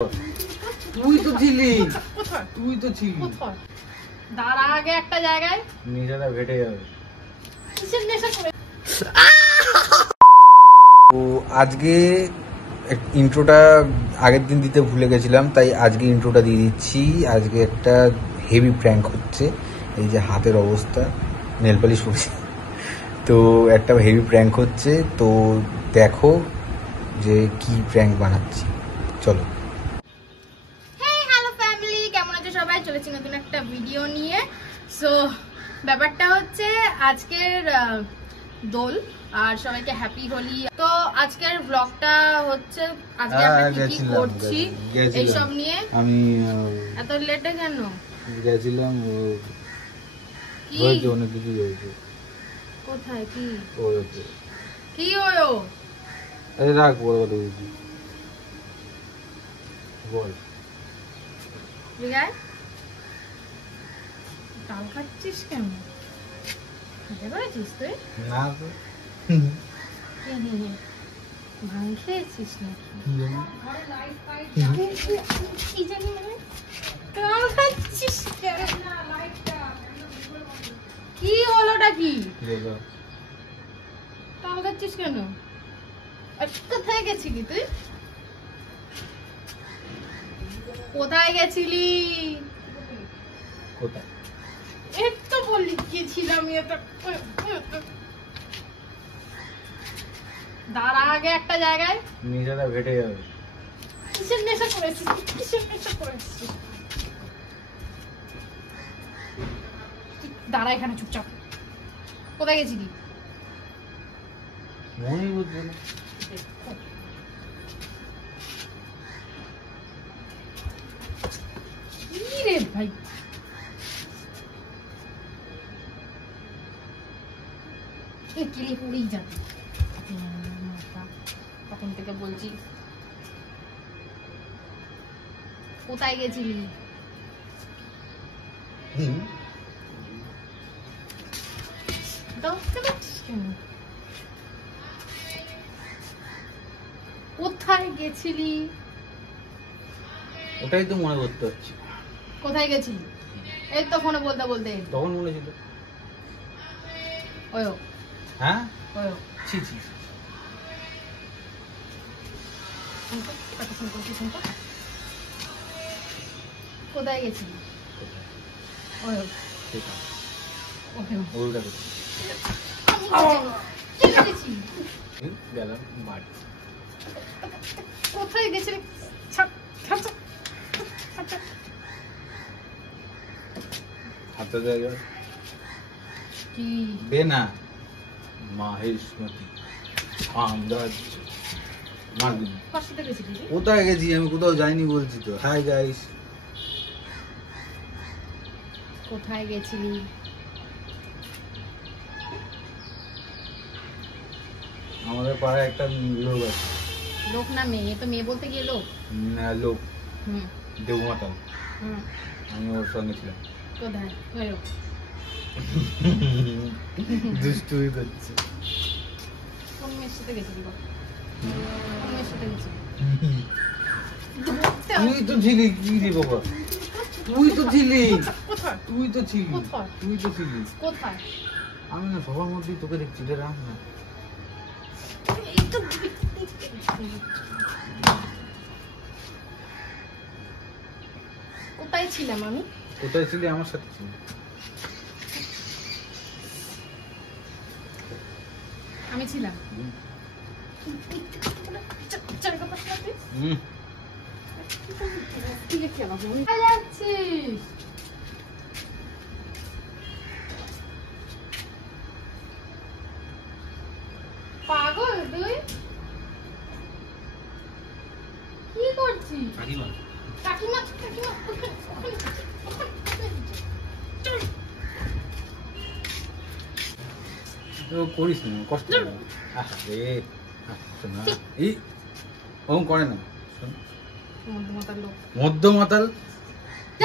তুই তো ছিলি, তুই তো ছিলি। দাঁড়া আগে একটা জায়গায়, নেশাটা ভেটে যাবে। কিসের নেশা করে? তো আজকে ইন্ট্রোটা আগের দিন দিতে ভুলে গেছিলাম, তাই আজকে ইন্ট্রোটা দিয়ে দিচ্ছি। আজকে একটা হেভি প্র্যাঙ্ক হচ্ছে। এই যে হাতের অবস্থা, নেল পালিশ পড়ছে, তো একটা হেভি প্র্যাঙ্ক হচ্ছে। তো দেখো যে কি প্র্যাঙ্ক বানাচ্ছি, চলো। হ্যালো ফ্যামিলি, কেমন আছো সবাই? চলেছি নতুন একটা ভিডিও নিয়ে। সো ব্যাপারটা হচ্ছে আজকের দোল, আর সবাইকে হ্যাপি হোলি। তো আজকের ব্লগটা হচ্ছে আজকে আমরা কি করছি এইসব নিয়ে। আমি এত লেটে কেন গেছিলাম, কি হয়েছে অনেক কিছু হয়েছে। কোথায় কি হয়েছে কি হলো? এই রাখ, বড় বড় হয়েছি বল। ডাল খাচ্ছিস কেন? খেতে পারছিস তুই? না তো ভাঙ খেয়েছিস নাকি? কি জানি মানে ডাল খাচ্ছিস কেন? কি হলোটা কি? ডাল খাচ্ছিস কেন? কোথায় গেছিলি তুই? কোথায় গেছিলি? কোথায়? এই তো বললি গেছিলাম। দাঁড়া আগে একটা জায়গায়, নেশাটা ভেটে যাবে। কিসের নেশা করেছিস? কিসের নেশা করেছিস? দাঁড়া এখানে চুপচাপ। কোথায় গেছিলি? মনেই বুঝছে না। কি রে ভাই, কিলি পড়েই যাবে। তখন থেকে বলছি কোথায় গেছিলি? কোথায় গেছিলি? ওটাই তো মনে করতে হচ্ছে। কোথায় গেছিলি? এই তো ফোনে বলতে বলতে তখন মনে ছিল। ওয়ো হ্যাঁ ওয়ো ছি ছি। কোথায় গেছিলি? ওয়ো ঠিক আছে, ওয়ো ওটা করছি। গেলাম বাড়ি। কোথায় গেছিলি? হাতে জায়গা কি দে না। মাহেশমতি কোথায় গেছি? আমি কোথাও যাইনি বলছি তো। হাই গাইস, কোথায় গেছিলি? আমাদের পাড়ায় একটা লোক আছে। লোক না মেয়ে? তো মেয়ে বলতে গিয়ে লোক। না লোক, হুম দেবমাতা। হুম আমি ওর সঙ্গে ছিলাম। কোথায়? ওয়ো দুষ্টুমি করছে। কোন মেয়ের সাথে গেছিলি বল? কোন মেয়ের সাথে গেছিলি? তুই তো ছিলি, কি রে বাবা, তুই তো ছিলি, কোথায়? তুই তো ছিলি, কোথায়? তুই তো ছিলি। কোথায়? আমি না সবার মধ্যেই তোকে দেখছি রে রাম না। এই তো কোথায় ছিলাম আমি? কোথায় ছিলি? আমার সাথে ছিলি। আমি ছিলাম। পাগল তুই? কি করছিস? কাকিমা কাকিমা করিস না, কষ্ট ওম করে না। মধ্য মাতাল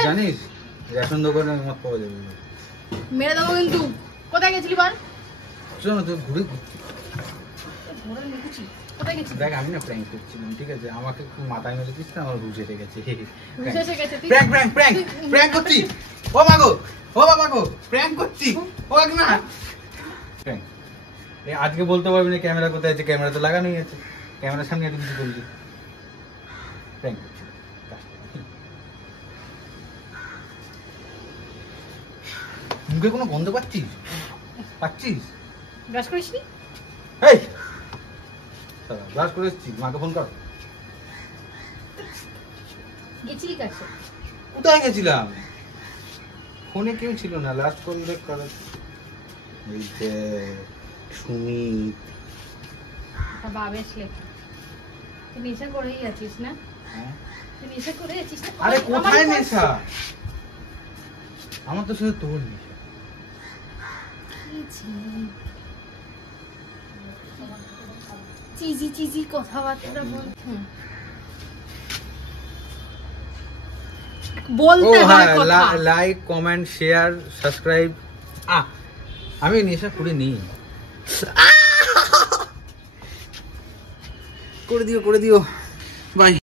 জানিস, রেশন দোকানে মদ পাওয়া যাবে। মেরে দেবো কিন্তু। কোথায় গেছিলি বল? চল না, তুই ঘুরে ওরা নিকুচি কোথায় গেছিস? দেখ আমি না প্র্যাঙ্ক করছিলাম, ঠিক আছে? আমাকে খুব মাথায় মেরেছিস না, আমার ঘুষ এসে গেছে। ঘুষ এসে গেছে, তুই- প্র্যাঙ্ক প্র্যাঙ্ক প্র্যাঙ্ক প্র্যাঙ্ক করছি। ও মাগো, ও বাবা গো, প্র্যাঙ্ক করছি। ও না প্র্যাঙ্ক। আজকে বলতে পারবি না ক্যামেরা কোথায় আছে, ক্যামেরা তো লাগানোই আছে। ক্যামেরার সামনে একটা কিছু বলছি, প্র্যাঙ্ক করছি। মুখে কোনো গন্ধ পাচ্ছিস? পাচ্ছিস? ব্রাশ করিসনি? এই ব্রাশ করে এসেছি, মাকে ফোন কর। গেছিলি কার সাথে? কোথায় গেছিলাম? ফোনে কেউ ছিল না, লাস্ট কল ব্যাক করা। এই যে সুমিত। বাবেশ লেখা। তুই নেশা করেই আছিস না? হ্যাঁ? তুই নেশা করে আছিস না? আরে কোথায় আমার- নেশা? আমার তো শুধু তোর নেশা। চিজি চিজি কথাবার্তা বল। বলতে হয় কথা। Like comment share subscribe. আমি নেশা করে নিই। করে দিও বাই।